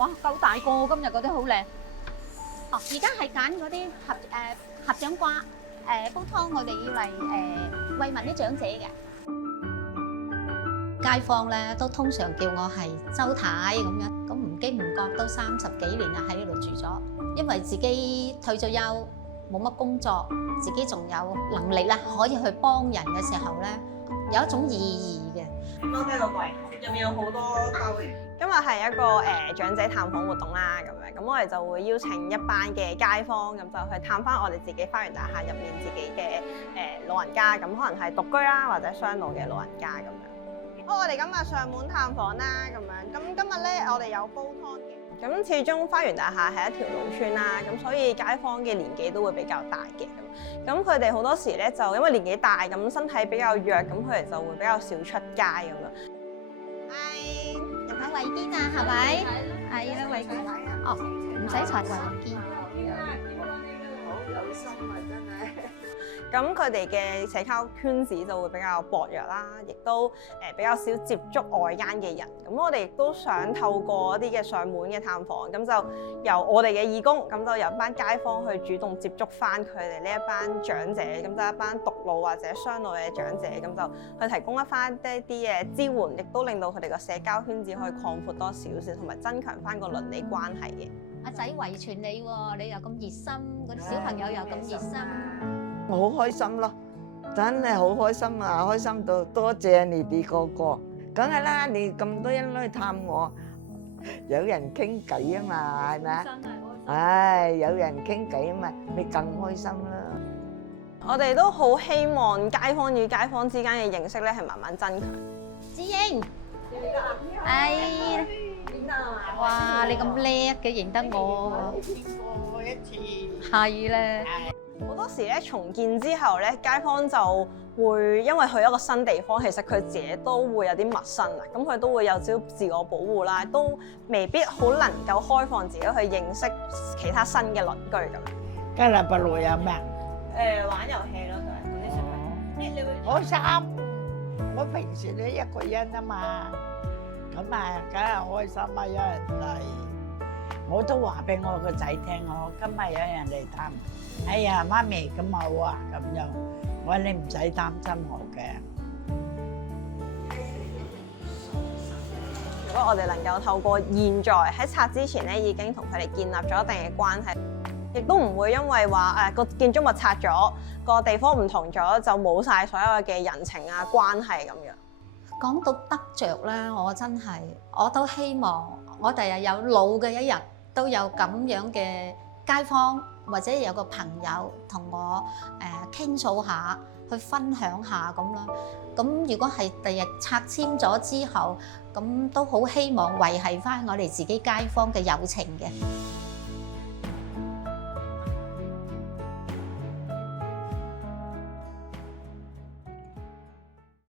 哇夠大個，今日嗰啲好靚。哦，而家係揀嗰啲合掌瓜，煲湯我哋要嚟慰問啲長者嘅。街坊咧都通常叫我係周太咁樣，咁唔經唔覺都30幾年啦喺呢度住咗，因為自己退咗休，冇乜工作，自己仲有能力啦，可以去幫人嘅時候咧，有一種意義嘅。多啲個櫃入面有好多包嘅。今日係一個長者探訪活動啦，咁我哋就會邀請一班嘅街坊，咁就去探翻我哋自己花園大廈入面自己嘅老人家，咁可能係獨居啦，或者雙老嘅老人家咁樣。好，我哋今日上門探訪啦，咁今日咧我哋有煲湯嘅。咁始終花園大廈係一條老村啦，咁所以街坊嘅年紀都會比較大嘅。咁佢哋好多時咧就因為年紀大，咁身體比較弱，咁佢哋就會比較少出街咁樣。入下圍肩啊，係咪？係啦，圍肩。哦，唔使搽圍肩。好有心啊，真係。咁佢哋嘅社交圈子就會比較薄弱啦，亦都比較少接觸外間嘅人。咁我哋亦都想透過一啲嘅上門嘅探訪，咁就由我哋嘅義工，咁就由班街坊去主動接觸翻佢哋呢一班長者，咁就一班獨老或者雙老嘅長者，咁就去提供翻一啲嘅支援，亦都令到佢哋個社交圈子可以擴闊多少少，同埋增強翻個鄰里關係嘅。阿仔遺傳你喎，你又咁熱心，嗰啲小朋友又咁熱心。我好開心咯，真係好開心啊！開心到多謝你哋個個，梗係啦，你咁多人嚟探我，有人傾偈啊嘛，係咪啊？唉，有人傾偈啊嘛，你更開心啦！我哋都好希望街坊與街坊之間嘅認識咧係慢慢增強。子英，係，哇！你咁叻嘅認得我，見過一次，係咧。好多時咧重建之後咧，街坊就會因為去一個新地方，其實佢自己都會有啲陌生啊，咁佢都會有少少自我保護啦，都未必好能夠開放自己去認識其他新嘅鄰居咁。今日禮拜六有咩？玩遊戲咯，都係嗰啲小朋友。你會開心，我平時都一個人啊嘛，咁啊，梗係開心啊！有人嚟，我都話俾我個仔聽，我今日有人嚟探。哎呀，媽咪咁好啊，咁樣，我話你唔使擔心我嘅。如果我哋能夠透過現在喺拆之前咧，已經同佢哋建立咗一定嘅關係，亦都唔會因為話個建築物拆咗，個地方唔同咗，就冇晒所有嘅人情啊關係咁樣。講到得着咧，我都希望我第日有老嘅一日，都有咁樣嘅街坊。或者有個朋友同我傾訴下，去分享下咁啦。咁如果係第日拆遷咗之後，咁都好希望維繫返我哋自己街坊嘅友情嘅。